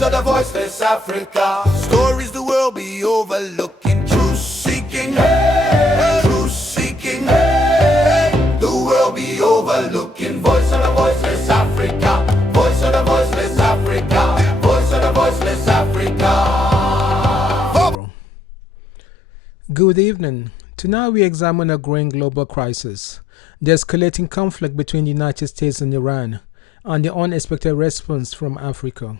Voice of the voiceless Africa. Stories the world be overlooking. Truth seeking, hey, truth seeking, hey, the world be overlooking. Voice of the voiceless Africa. Voice of the voiceless Africa. Voice of the voiceless Africa. Good evening. Tonight we examine a growing global crisis, the escalating conflict between the United States and Iran, and the unexpected response from Africa.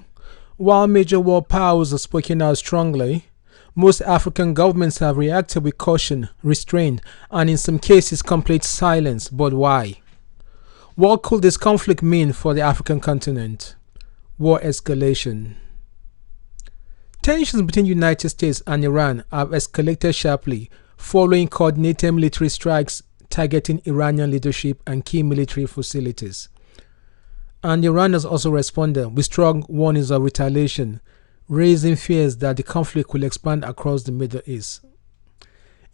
While major world powers have spoken out strongly, most African governments have reacted with caution, restraint, and in some cases complete silence. But why? What could this conflict mean for the African continent? War escalation. Tensions between the United States and Iran have escalated sharply following coordinated military strikes targeting Iranian leadership and key military facilities. And Iran has also responded with strong warnings of retaliation, raising fears that the conflict will expand across the Middle East.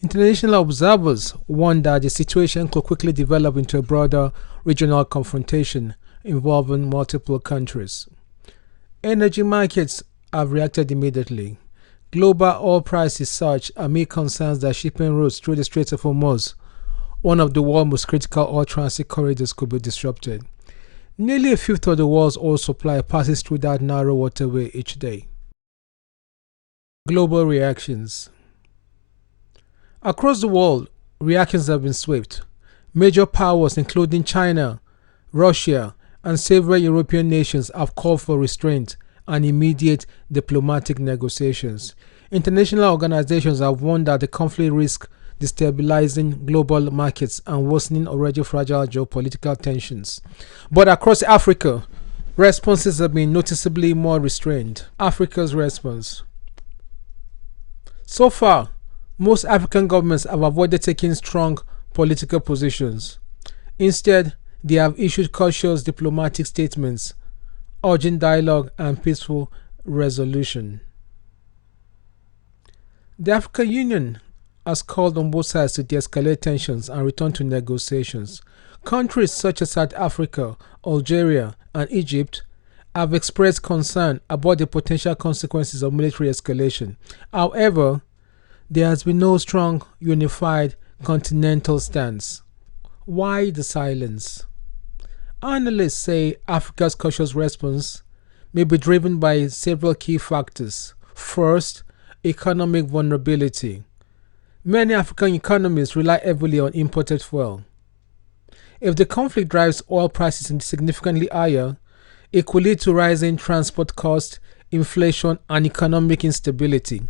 International observers warn that the situation could quickly develop into a broader regional confrontation involving multiple countries. Energy markets have reacted immediately. Global oil prices surged amid concerns that shipping routes through the Strait of Hormuz, one of the world's most critical oil transit corridors, could be disrupted. Nearly a fifth of the world's oil supply passes through that narrow waterway each day. Global reactions. Across the world, reactions have been swift. Major powers including China, Russia, and several European nations have called for restraint and immediate diplomatic negotiations. International organizations have warned that the conflict risks destabilizing global markets and worsening already fragile geopolitical tensions. But across Africa, responses have been noticeably more restrained. Africa's response. So far, most African governments have avoided taking strong political positions. Instead, they have issued cautious diplomatic statements urging dialogue and peaceful resolution. The African Union has called on both sides to de-escalate tensions and return to negotiations. Countries such as South Africa, Algeria, and Egypt have expressed concern about the potential consequences of military escalation. However, there has been no strong, unified continental stance. Why the silence? Analysts say Africa's cautious response may be driven by several key factors. First, economic vulnerability. Many African economies rely heavily on imported fuel. If the conflict drives oil prices significantly higher, it could lead to rising transport costs, inflation, and economic instability.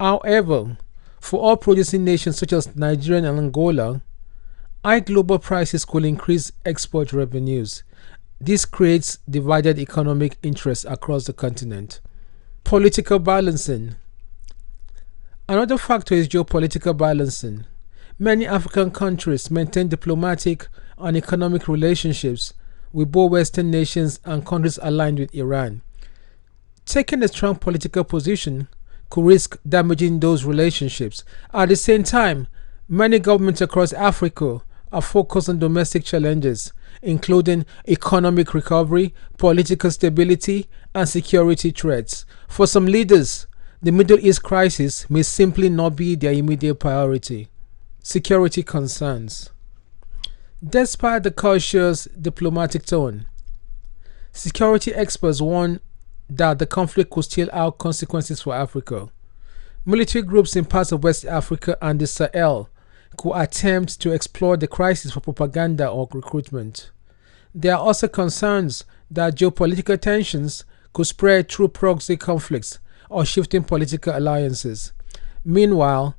However, for oil-producing nations such as Nigeria and Angola, high global prices could increase export revenues. This creates divided economic interests across the continent. Political balancing. Another factor is geopolitical balancing. Many African countries maintain diplomatic and economic relationships with both Western nations and countries aligned with Iran. Taking a strong political position could risk damaging those relationships. At the same time, many governments across Africa are focused on domestic challenges, including economic recovery, political stability, and security threats. For some leaders, the Middle East crisis may simply not be their immediate priority. Security concerns. Despite the cautious diplomatic tone, security experts warn that the conflict could still have consequences for Africa. Military groups in parts of West Africa and the Sahel could attempt to exploit the crisis for propaganda or recruitment. There are also concerns that geopolitical tensions could spread through proxy conflicts or shifting political alliances. Meanwhile,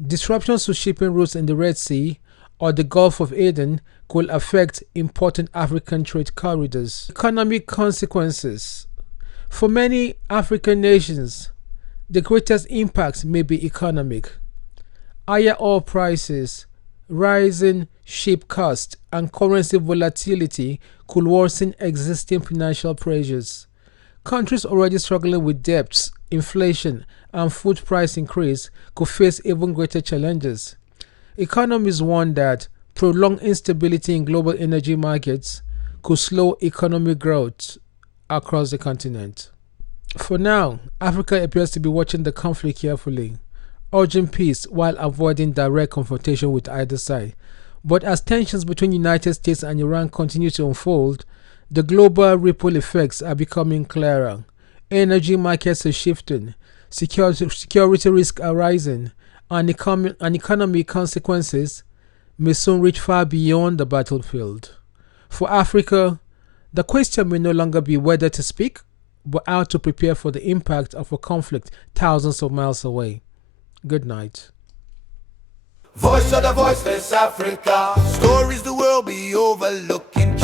disruptions to shipping routes in the Red Sea or the Gulf of Aden could affect important African trade corridors. Economic consequences. For many African nations, the greatest impact may be economic. Higher oil prices, rising ship costs, and currency volatility could worsen existing financial pressures. Countries already struggling with debts, inflation, and food price increase could face even greater challenges. Economists warn that prolonged instability in global energy markets could slow economic growth across the continent. For now, Africa appears to be watching the conflict carefully, urging peace while avoiding direct confrontation with either side. But as tensions between United States and Iran continue to unfold, the global ripple effects are becoming clearer. Energy markets are shifting, security risks are rising, and economic consequences may soon reach far beyond the battlefield. For Africa, the question may no longer be whether to speak, but how to prepare for the impact of a conflict thousands of miles away. Good night. Voice of the voiceless Africa. Stories the world be overlooking.